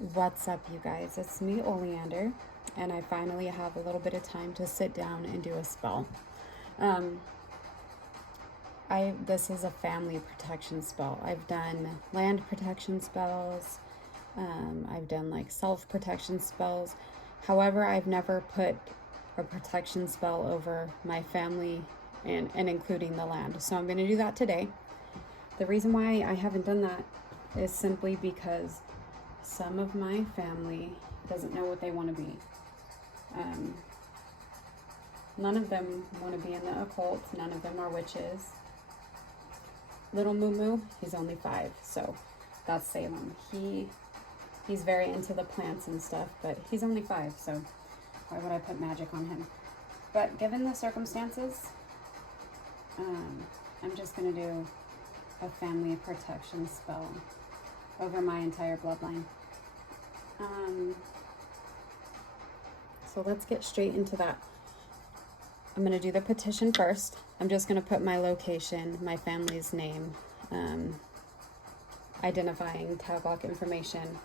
What's up, you guys? It's me, Oleander, and I finally have a little bit of time to sit down and do a spell. This is a family protection spell. I've done land protection spells. I've done like self-protection spells. However, I've never put a protection spell over my family and including the land. So I'm going to do that today. The reason why I haven't done that is simply because some of my family doesn't know what they want to be. None of them want to be in the occult. None of them are witches. Little Moo Moo, he's only 5, so that's Salem. He's very into the plants and stuff, but he's only 5, so why would I put magic on him? But given the circumstances, I'm just going to do a family protection spell over my entire bloodline. So let's get straight into that. I'm going to do the petition first. I'm just going to put my location, my family's name, identifying tag lock information.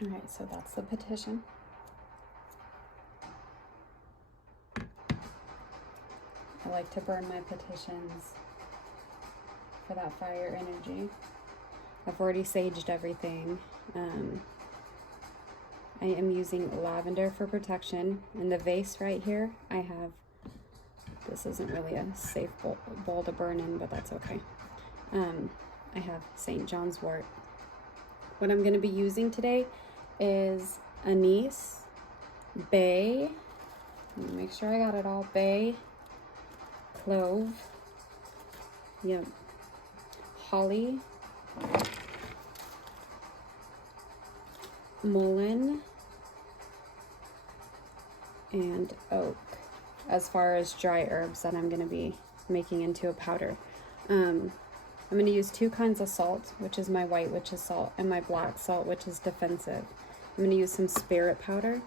All right, so that's the petition. I like to burn my petitions for that fire energy. I've already saged everything. I am using lavender for protection. In the vase right here, I have, this isn't really a safe bowl to burn in, but that's okay. I have St. John's wort. What I'm going to be using today is anise, bay, let me make sure I got it all, bay, clove, yep, holly, mullein, and oak, as far as dry herbs that I'm going to be making into a powder. I'm going to use 2 kinds of salt, which is my white witch's salt, and my black salt, which is defensive. I'm going to use some spirit powder.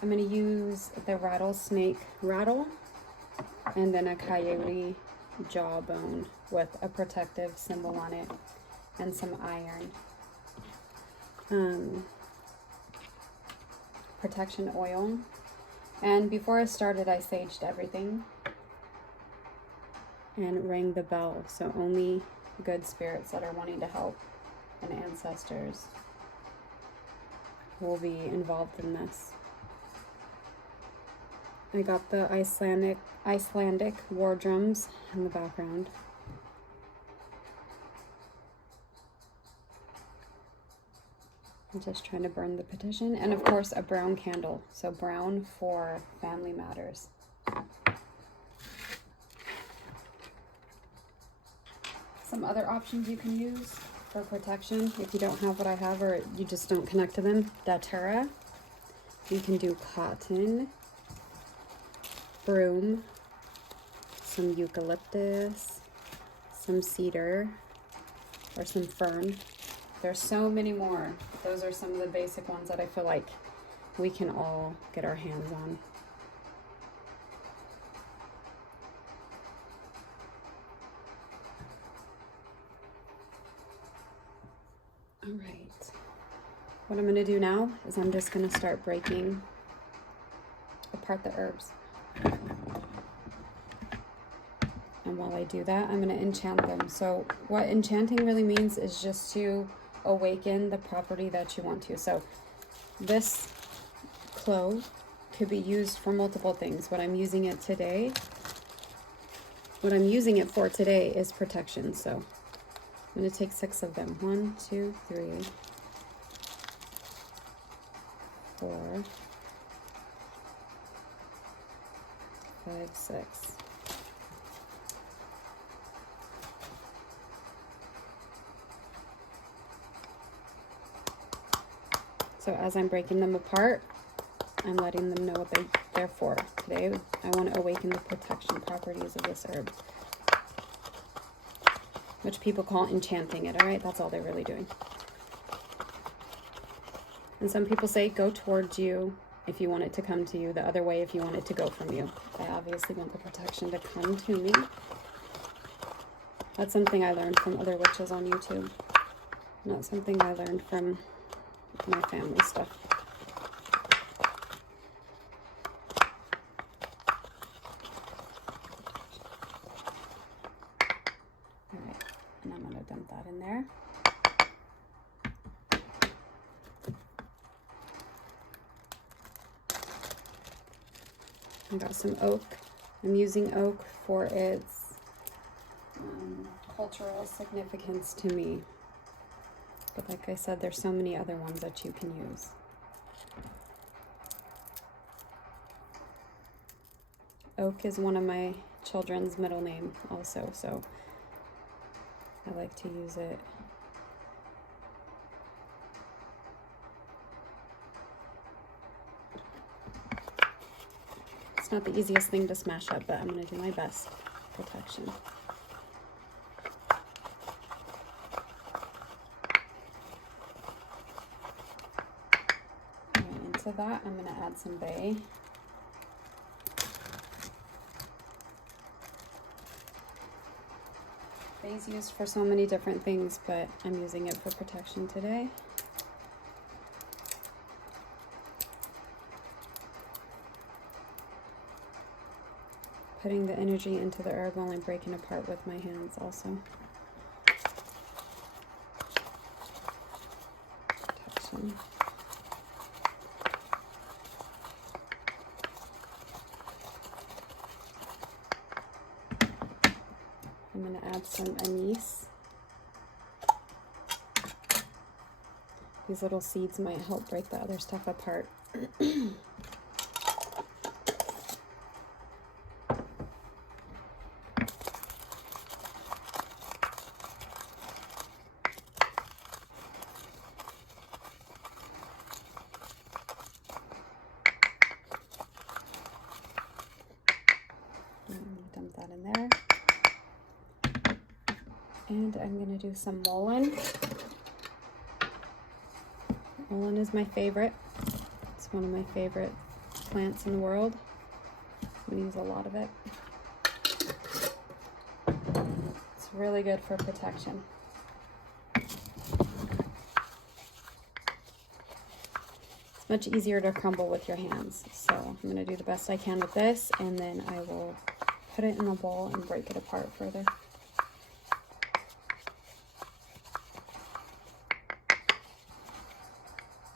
I'm going to use the rattlesnake rattle, and then a coyote jawbone with a protective symbol on it, and some iron. Protection oil. And before I started, I saged everything and rang the bell, so only good spirits that are wanting to help and ancestors will be involved in this. I got the Icelandic war drums in the background. I'm just trying to burn the petition, and of course a brown candle, so brown for family matters. Some other options you can use for protection if you don't have what I have, or you just don't connect to them. Datura. You can do cotton, broom, some eucalyptus, some cedar, or some fern. There's so many more. Those are some of the basic ones that I feel like we can all get our hands on. All right, what I'm going to do now is I'm just going to start breaking apart the herbs. And while I do that, I'm going to enchant them. So what enchanting really means is just to awaken the property that you want to. So this clove could be used for multiple things. What I'm using it for today is protection. So I'm going to take 6 of them. 1, 2, 3, 4, 5, 6. So as I'm breaking them apart, I'm letting them know what they're for. Today, I want to awaken the protection properties of this herb, which people call enchanting it, all right? That's all they're really doing. And some people say go towards you if you want it to come to you, the other way if you want it to go from you. I obviously want the protection to come to me. That's something I learned from other witches on YouTube, not something I learned from my family stuff. All right, and I'm going to dump that in there. I got some oak. I'm using oak for its cultural significance to me. But like I said, there's so many other ones that you can use. Oak is one of my children's middle name also, so I like to use it. It's not the easiest thing to smash up, but I'm going to do my best. Protection. To that, I'm going to add some bay. Bay's used for so many different things, but I'm using it for protection today. Putting the energy into the herb while I'm breaking apart with my hands also. Protection. I'm going to add some anise. These little seeds might help break the other stuff apart. Dump that in there. And I'm going to do some mullein. Mullein is my favorite. It's one of my favorite plants in the world. I'm going to use a lot of it. It's really good for protection. It's much easier to crumble with your hands. So I'm going to do the best I can with this, and then I will put it in a bowl and break it apart further.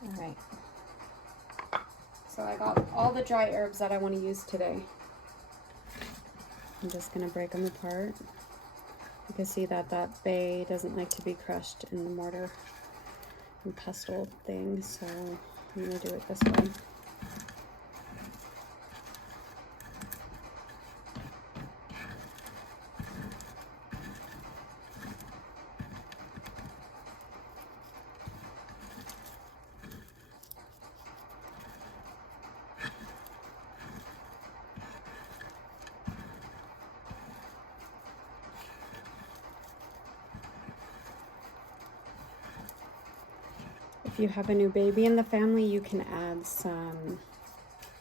All right, so I got all the dry herbs that I want to use today. I'm just going to break them apart. You can see that that bay doesn't like to be crushed in the mortar and pestle thing, so I'm going to do it this way. If you have a new baby in the family, you can add some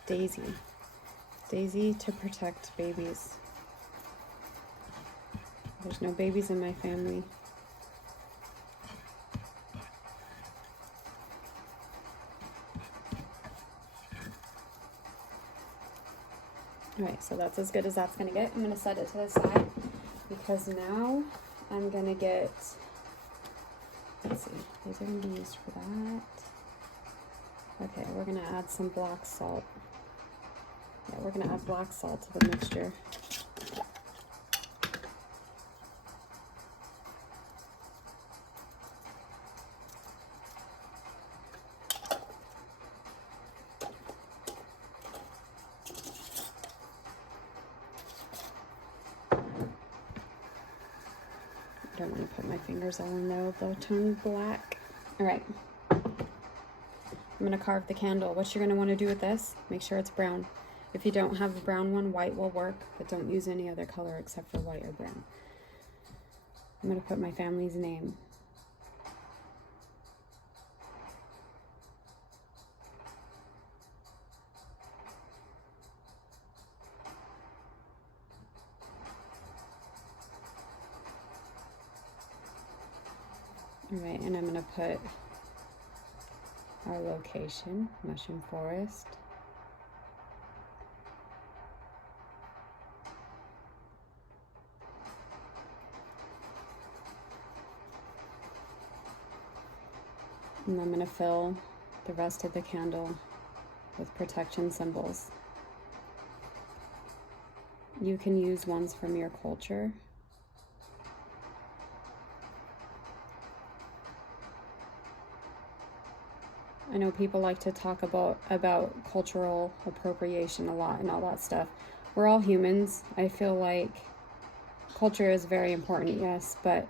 daisy. Daisy to protect babies. There's no babies in my family. Alright, so that's as good as that's going to get. I'm going to set it to the side because now I'm going to get, let's see, these are going to be used for that. Okay, we're going to add some black salt. Yeah, we're going to add black salt to the mixture. don't want to put my fingers all in there, they'll turn black. All right. I'm going to carve the candle. What you're going to want to do with this, make sure it's brown. If you don't have a brown one, white will work, but don't use any other color except for white or brown. I'm going to put my family's name. All right, and I'm going to put our location, Mushroom Forest. And I'm going to fill the rest of the candle with protection symbols. You can use ones from your culture. I know people like to talk about cultural appropriation a lot and all that stuff. We're all humans. I feel like culture is very important, yes, but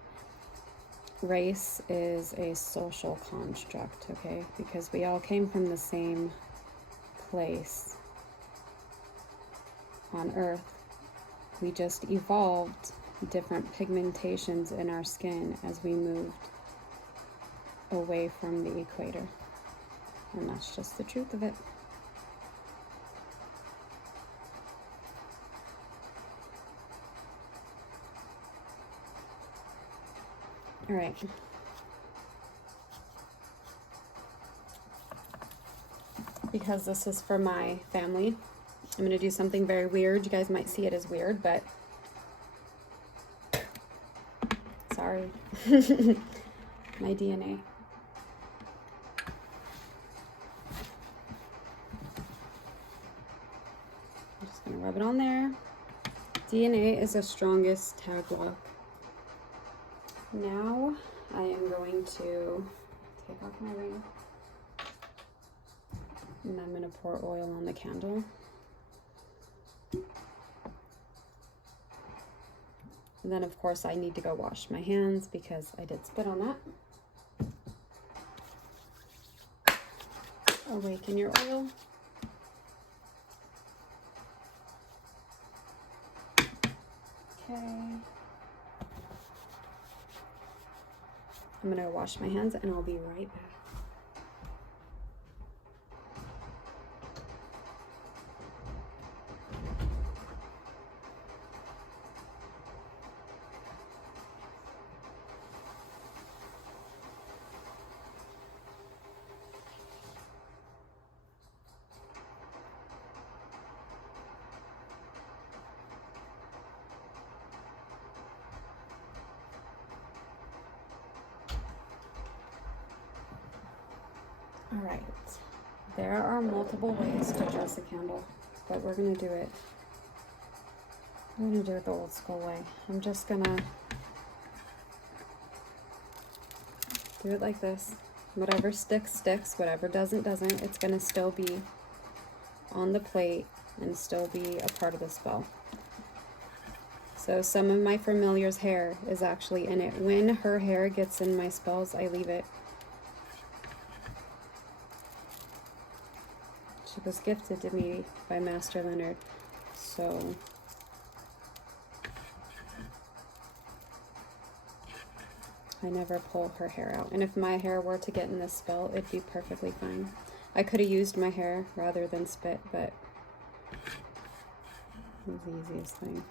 race is a social construct, okay? Because we all came from the same place on Earth. We just evolved different pigmentations in our skin as we moved away from the equator. And that's just the truth of it. All right. Because this is for my family, I'm going to do something very weird. You guys might see it as weird, but sorry. My DNA. I'm gonna rub it on there. DNA is the strongest tag lock. Now I am going to take off my ring and I'm gonna pour oil on the candle. And then of course I need to go wash my hands because I did spit on that. Awaken your oil. Okay. I'm gonna wash my hands and I'll be right back. All right, there are multiple ways to dress a candle, but we're gonna do it the old school way. I'm just gonna do it like this. Whatever sticks, sticks. Whatever doesn't, doesn't. It's gonna still be on the plate and still be a part of the spell. So some of my familiar's hair is actually in it. When her hair gets in my spells, I leave it. She was gifted to me by Master Leonard, so I never pull her hair out. And if my hair were to get in this spell, it'd be perfectly fine. I could have used my hair rather than spit, but it was the easiest thing.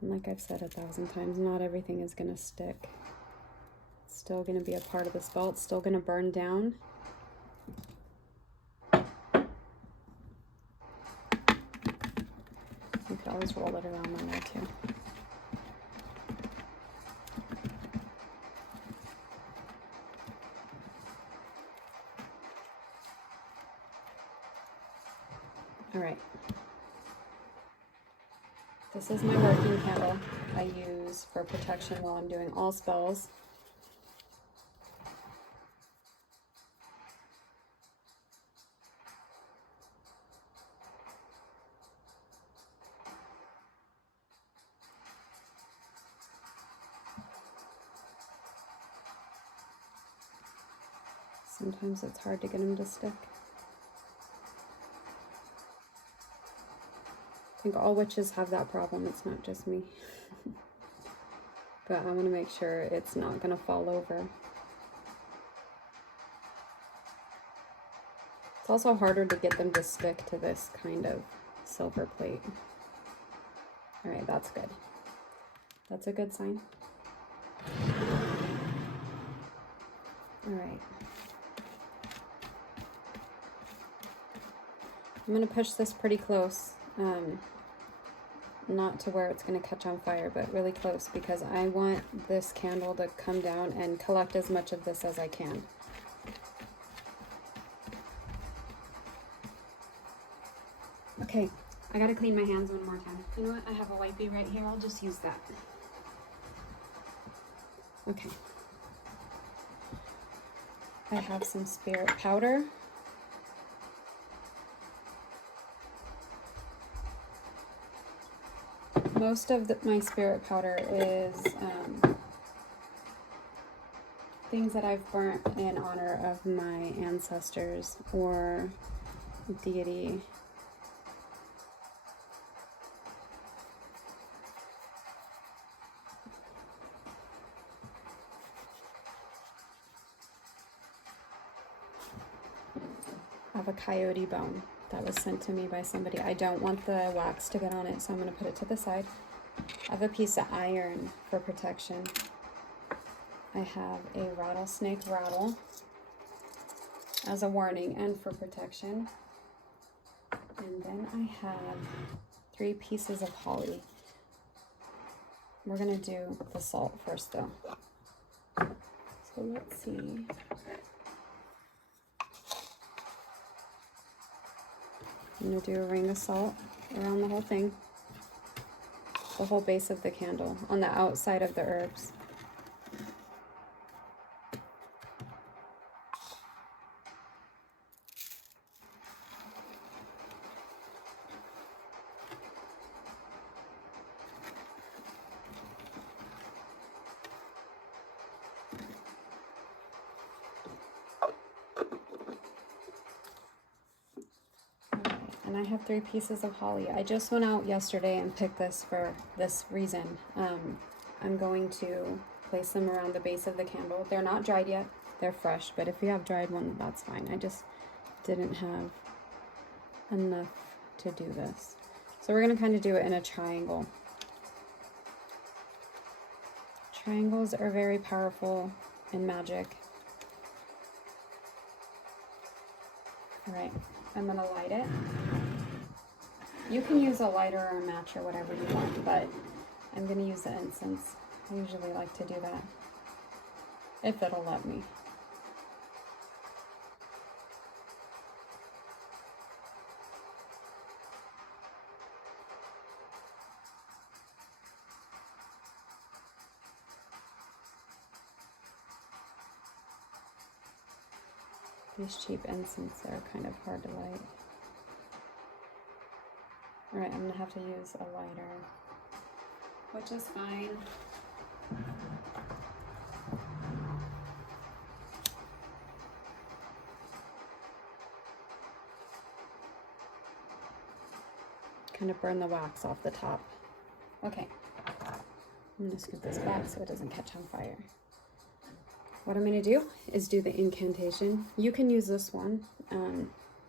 And like I've said 1,000 times, not everything is going to stick. It's still going to be a part of the spell. It's still going to burn down. You could always roll it around on there too. All right. This is my working candle I use for protection while I'm doing all spells. Sometimes it's hard to get them to stick. I think all witches have that problem. It's not just me. But I want to make sure it's not going to fall over. It's also harder to get them to stick to this kind of silver plate. All right, that's good. That's a good sign. All right. I'm going to push this pretty close. Not to where it's going to catch on fire, but really close, because I want this candle to come down and collect as much of this as I can. Okay, I gotta clean my hands one more time. You know what? I have a wipey right here. I'll just use that. Okay. I have some spirit powder. Most of my spirit powder is things that I've burnt in honor of my ancestors or deity. I have a coyote bone that was sent to me by somebody. I don't want the wax to get on it, so I'm going to put it to the side. I have a piece of iron for protection. I have a rattlesnake rattle as a warning and for protection. And then I have 3 pieces of holly. We're going to do the salt first though. So let's see. I'm going to do a ring of salt around the whole thing, the whole base of the candle, on the outside of the herbs. And I have 3 pieces of holly. I just went out yesterday and picked this for this reason. I'm going to place them around the base of the candle. They're not dried yet, they're fresh, but if you have dried ones, that's fine. I just didn't have enough to do this. So we're gonna kind of do it in a triangle. Triangles are very powerful in magic. All right, I'm gonna light it. You can use a lighter or a match or whatever you want, but I'm gonna use the incense. I usually like to do that, if it'll let me. These cheap incense are kind of hard to light. Alright, I'm gonna have to use a lighter, which is fine. Kind of burn the wax off the top. Okay, I'm gonna scoop this back so it doesn't catch on fire. What I'm going to do is do the incantation. You can use this one.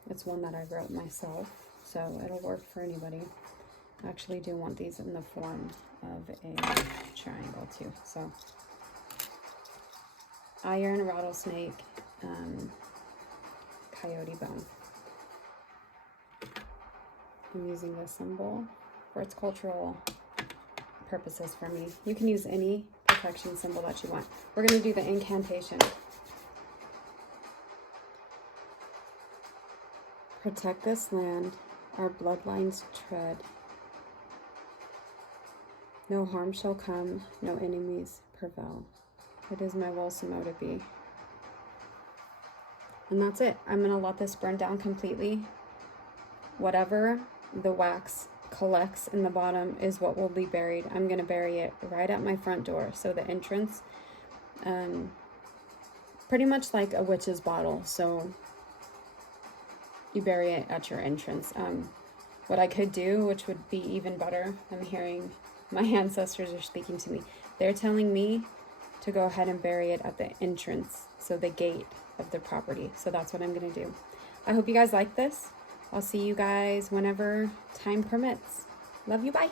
It's one that I wrote myself, so it'll work for anybody. I actually do want these in the form of a triangle too. So iron, rattlesnake, coyote bone. I'm using this symbol for its cultural purposes for me. You can use any protection symbol that you want. We're going to do the incantation. Protect this land, our bloodlines tread. No harm shall come, no enemies prevail. It is my will so to be. And that's it. I'm going to let this burn down completely. Whatever the wax collects in the bottom is what will be buried. I'm going to bury it right at my front door. So the entrance pretty much like a witch's bottle. So you bury it at your entrance. What I could do, which would be even better, I'm hearing my ancestors are speaking to me. They're telling me to go ahead and bury it at the entrance, so the gate of the property. So that's what I'm going to do. I hope you guys like this. I'll see you guys whenever time permits. Love you. Bye.